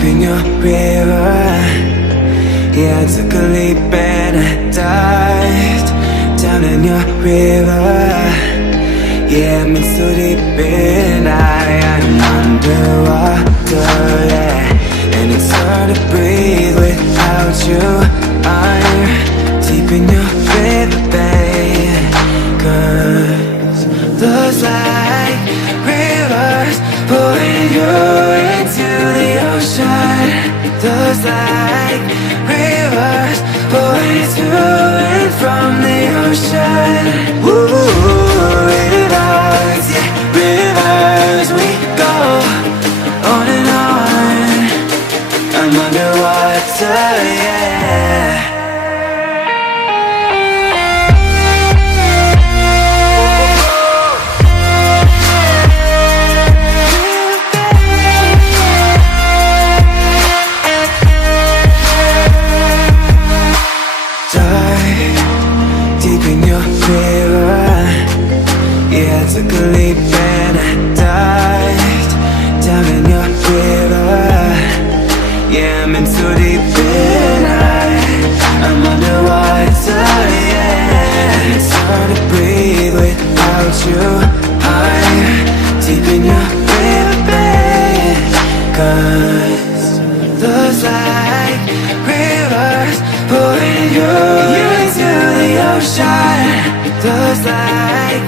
In your river, yeah, I took a leap and I dived down in your river. Yeah, I'm in so deep and I'm underwater, yeah, and it's hard to breathe without you. I'm deep in your river, babe, 'cause love's like rivers pulling you into the ocean. Love's like rivers pulling to and from the ocean. Ooh, rivers, yeah, rivers. We go on and on. I'm underwater, yeah. Took a leap and I dived down in your river. Yeah, I'm in so deep and I'm underwater, yeah. It's hard to breathe without you. I'm deep in your river, babe, 'cause love's like rivers pulling you into the ocean. Love's like